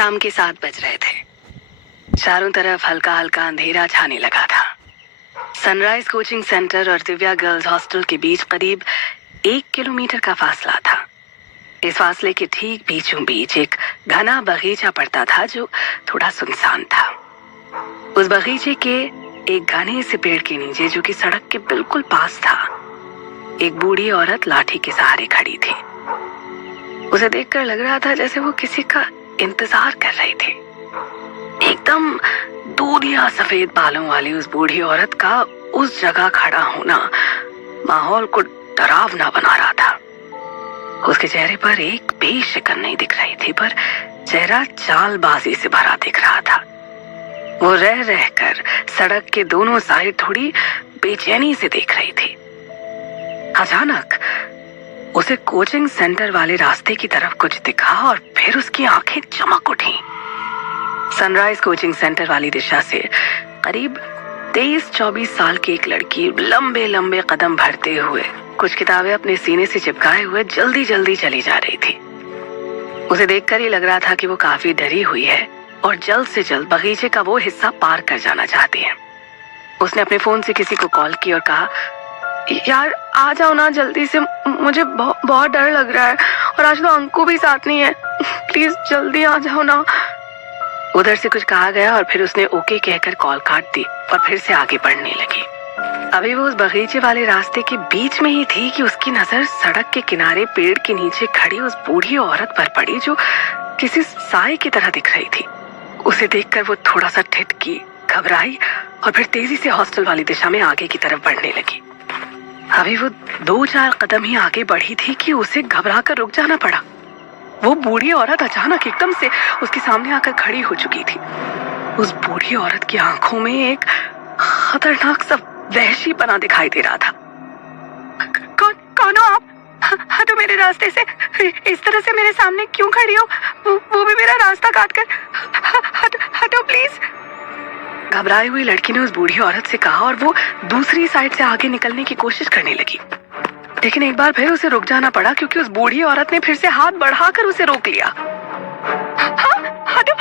शाम के 7 बज रहे थे। चारों तरफ हल्का हल्का अंधेरा छाने लगा था। सनराइज कोचिंग सेंटर और दिव्या गर्ल्स हॉस्टल के बीच करीब 1 किलोमीटर का फासला था। इस फासले के ठीक बीचों बीच एक घना बगीचा पड़ता था जो थोड़ा सुनसान था। उस बगीचे के एक घने से पेड़ के नीचे, जो कि सड़क के बिल्कुल पास था, एक बूढ़ी औरत लाठी के सहारे खड़ी थी। उसे देखकर लग रहा था जैसे वो किसी का इंतजार कर रही थी। एकदम दूधिया सफेद बालों वाली उस बूढ़ी औरत का उस जगह खड़ा होना माहौल को डरावना बना रहा था। उसके चेहरे पर एक भी शिकन नहीं दिख रही थी, पर चेहरा चालबाजी से भरा दिख रहा था। वो रह रहकर सड़क के दोनों साइड थोड़ी बेचैनी से देख रही थी। अचानक उसे कोचिंग सेंटर वाले रास्ते की तरफ कुछ दिखा और फिर उसकी आंखें चमक उठी। सनराइज कोचिंग सेंटर वाली दिशा से करीब 23-24 साल की एक लड़की लंबे लंबे कदम भरते हुए, कुछ किताबें अपने सीने से चिपकाए हुए जल्दी जल्दी चली जा रही थी। उसे देखकर ही लग रहा था कि वो काफी डरी हुई है और जल्द से जल्द बगीचे का वो हिस्सा पार कर जाना चाहती है। उसने अपने फोन से किसी को कॉल की और कहा, यार आ जाओ ना जल्दी से, मुझे बहुत डर लग रहा है और आज तो अंकु भी साथ नहीं है, प्लीज जल्दी आ जाओ ना। उधर से कुछ कहा गया और फिर उसने ओके कहकर कॉल काट दी और फिर से आगे बढ़ने लगी। अभी वो उस बगीचे वाले रास्ते के बीच में ही थी कि उसकी नजर सड़क के किनारे पेड़ के नीचे खड़ी उस बूढ़ी औरत पर पड़ी, जो किसी साए की तरह दिख रही थी। उसे देखकर वो थोड़ा सा ठिठकी, घबराई और फिर तेजी से हॉस्टल वाली दिशा में आगे की तरफ बढ़ने लगी। अभी वो 2-4 कदम ही आगे बढ़ी थी कि उसे घबरा कर रुक जाना पड़ा। वो बूढ़ी औरत अचानक एकदम से उसके सामने आकर खड़ी हो चुकी थी। उस बूढ़ी औरत की आंखों में एक खतरनाक सा वहशीपना दिखाई दे रहा था। कौन हो आप? हटो मेरे रास्ते से, इस तरह से मेरे सामने क्यों खड़ी हो? वो भी मेरा रास्ता काट कर, हटो प्लीज। घबराई हुई लड़की ने उस बूढ़ी औरत से कहा और वो दूसरी साइड से आगे निकलने की कोशिश करने लगी, लेकिन एक बार फिर उसे रुक जाना पड़ा क्योंकि उस बूढ़ी औरत ने फिर से हाथ बढ़ाकर उसे रोक लिया।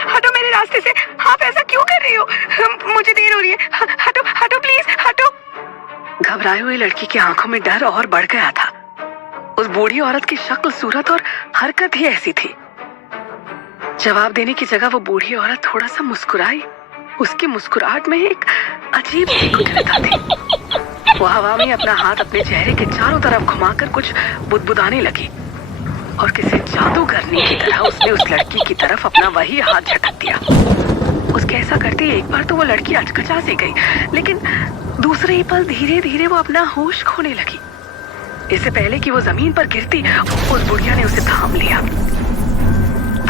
हटो मेरे रास्ते से, आप ऐसा क्यों कर रही हो? मुझे देर हो रही है, हटो प्लीज, हटो। घबराई हुई लड़की की आंखों में डर और बढ़ गया था। उस बूढ़ी औरत की शक्ल, सूरत और हरकत ही ऐसी थी। जवाब देने की जगह वो बूढ़ी औरत थोड़ा सा मुस्कुराई। उसकी मुस्कुराहट में एक अजीब सी कुटिलता थी। वो हवा में अपना हाथ अपने चेहरे के चारों तरफ घुमाकर कुछ बुदबुदाने लगी और किसी जादूगरनी की तरह उसने उस लड़की की तरफ अपना वही हाथ झटक दिया। उसके ऐसा करते एक बार तो वो लड़की अचकचा सी गई, लेकिन दूसरे ही पल धीरे धीरे वो अपना होश खोने लगी। इससे पहले कि वो जमीन पर गिरती, उस बुढ़िया ने उसे थाम लिया।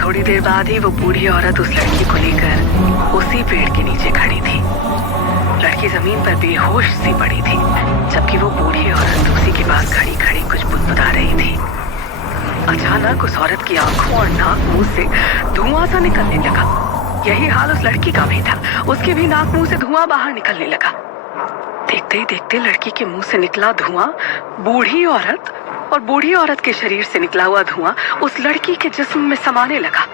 थोड़ी देर बाद ही वो बूढ़ी औरत उस लड़की को लेकर उसी पेड़ के नीचे खड़ी थी। लड़की जमीन पर बेहोश सी पड़ी थी, जबकि वो बूढ़ी औरत उसी के पास खड़ी खड़ी कुछ बुदबुदा रही थी। अचानक उस औरत की आंखों और नाक मुंह से धुआं सा निकलने लगा। यही हाल उस लड़की का भी था, उसके भी नाक मुंह से धुआं बाहर निकलने लगा। देखते ही देखते लड़की के मुंह से निकला धुआं बूढ़ी औरत और बूढ़ी औरत के शरीर से निकला हुआ धुआं उस लड़की के जिस्म में समाने लगा।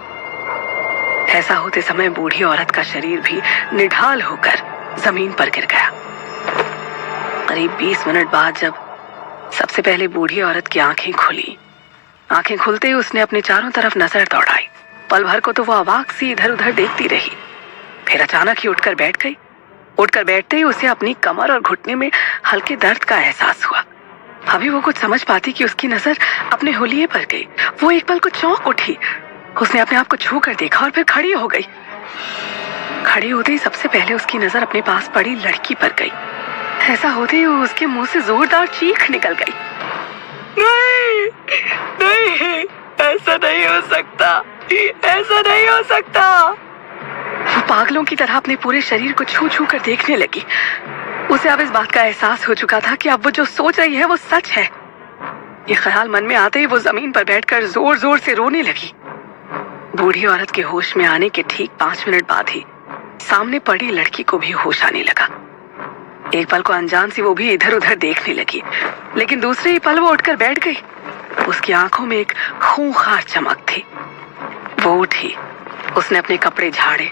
ऐसा होते समय बूढ़ी औरत का शरीर भी निढाल होकर जमीन पर गिर गया। करीब 20 मिनट बाद जब सबसे पहले बूढ़ी औरत की आंखें खुली, आंखें खुलते ही उसने अपने चारों तरफ नजर दौड़ाई। पल भर को तो वो अवाक सी इधर उधर देखती रही, फिर अचानक ही उठकर बैठ गई। उठकर बैठते ही उसे अपनी कमर और घुटने में हल्के दर्द का एहसास हुआ। अभी वो कुछ समझ पाती कि उसकी नजर अपने हुलिये पर गई। वो एक पल को चौंक उठी। उसने अपने आप को छू कर देखा और फिर खड़ी हो गई। खड़ी होते ही सबसे पहले उसकी नजर अपने पास पड़ी लड़की पर गई। ऐसा होते ही उसके मुंह से जोरदार चीख निकल गई। नहीं, नहीं, ऐसा नहीं हो सकता, ऐसा नहीं हो सकता। वो पागलों की तरह अपने पूरे शरीर को छू छू कर देखने लगी। उसे अब इस बात का एहसास हो चुका था कि अब वो जो सोच रही है वो सच है। ये ख्याल मन में आते ही वो जमीन पर बैठकर जोर जोर से रोने लगी। बूढ़ी औरत के होश में आने के ठीक 5 मिनट बाद ही सामने पड़ी लड़की को भी होश आने लगा। एक पल को अनजान सी वो भी इधर उधर देखने लगी, लेकिन दूसरे ही पल वो उठकर बैठ गई। उसकी आंखों में एक खूंखार चमक थी। वो उठी उसने अपने कपड़े झाड़े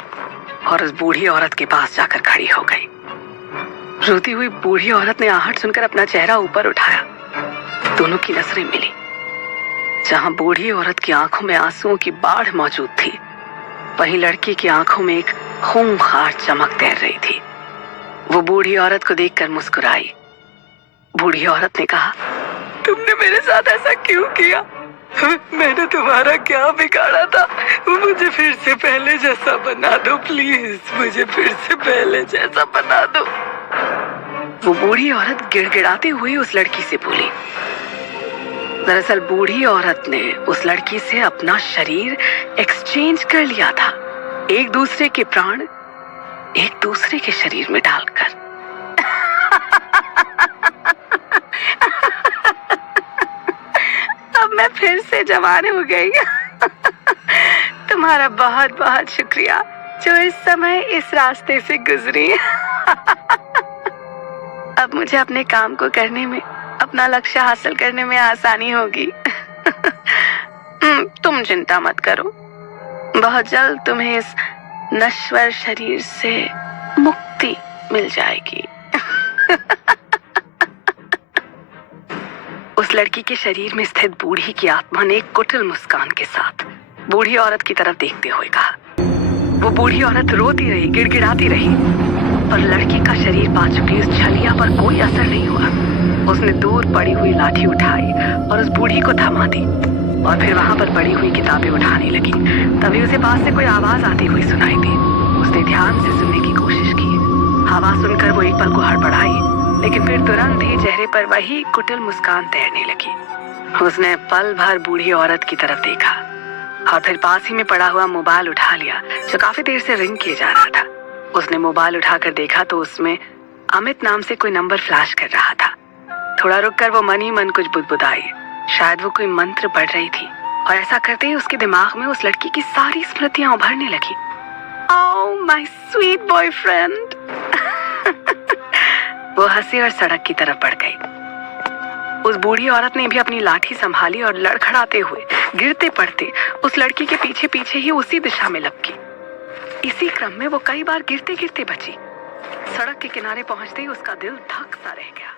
और उस बूढ़ी औरत के पास जाकर खड़ी हो गई। रोती हुई बूढ़ी औरत ने आहट सुनकर अपना चेहरा ऊपर उठाया। दोनों की नजरें मिली। जहां बूढ़ी औरत की आंखों में आंसुओं की बाढ़ मौजूद थी, वहीं लड़की की आंखों में एक खूंखार चमक तैर रही थी। वो बूढ़ी औरत को देखकर मुस्कुराई। बूढ़ी औरत ने कहा, तुमने मेरे साथ ऐसा क्यों किया? मैंने तुम्हारा क्या बिगाड़ा था? मुझे फिर से पहले जैसा बना दो प्लीज, मुझे फिर से पहले जैसा बना दो। वो बूढ़ी औरत गिड़गिड़ाती हुई उस लड़की से बोली। दरअसल बूढ़ी औरत ने उस लड़की से अपना शरीर एक्सचेंज कर लिया था, एक दूसरे के प्राण एक दूसरे के शरीर में डालकर। अब मैं फिर से जवान हो गई। तुम्हारा बहुत बहुत शुक्रिया जो इस समय इस रास्ते से गुजरी। अब मुझे अपने काम को करने में, अपना लक्ष्य हासिल करने में आसानी होगी। तुम चिंता मत करो, बहुत जल्द तुम्हें इस नश्वर शरीर से मुक्ति मिल जाएगी। उस लड़की के शरीर में स्थित बूढ़ी की आत्मा ने एक कुटिल मुस्कान के साथ बूढ़ी औरत की तरफ देखते हुए कहा। वो बूढ़ी औरत रोती रही, गिड़गिड़ाती रही, पर लड़की का शरीर पा चुकी उस छलिया पर कोई असर नहीं हुआ। उसने दूर पड़ी हुई लाठी उठाई और उस बूढ़ी को थमा दी और फिर वहां पर पड़ी हुई किताबें उठाने लगी। तभी उसे पास से कोई आवाज आती हुई सुनाई दी। उसने ध्यान से सुनने की कोशिश की। आवाज सुनकर वो एक पल को हड़बड़ाई, लेकिन फिर तुरंत ही चेहरे पर वही कुटिल मुस्कान तैरने लगी। उसने पल भर बूढ़ी औरत की तरफ देखा और फिर पास ही में पड़ा हुआ मोबाइल उठा लिया जो काफी देर से रिंग किए जा रहा था। उसने मोबाइल उठाकर देखा तो उसमें अमित नाम से कोई नंबर फ्लैश कर रहा था। थोड़ा रुककर वो मन ही मन कुछ बुदबुदाई। शायद वो कोई मंत्र पढ़ रही थी और ऐसा करते ही उसके दिमाग में उस लड़की की सारी स्मृतियां उभरने लगी। Oh my sweet boyfriend. वो हंसी और सड़क की तरफ बढ़ गई। उस बूढ़ी औरत ने भी अपनी लाठी संभाली और लड़खड़ाते हुए, गिरते पड़ते उस लड़की के पीछे पीछे ही उसी दिशा में लपकी। इसी क्रम में वो कई बार गिरते गिरते बची। सड़क के किनारे पहुंचते ही उसका दिल धक सा रह गया।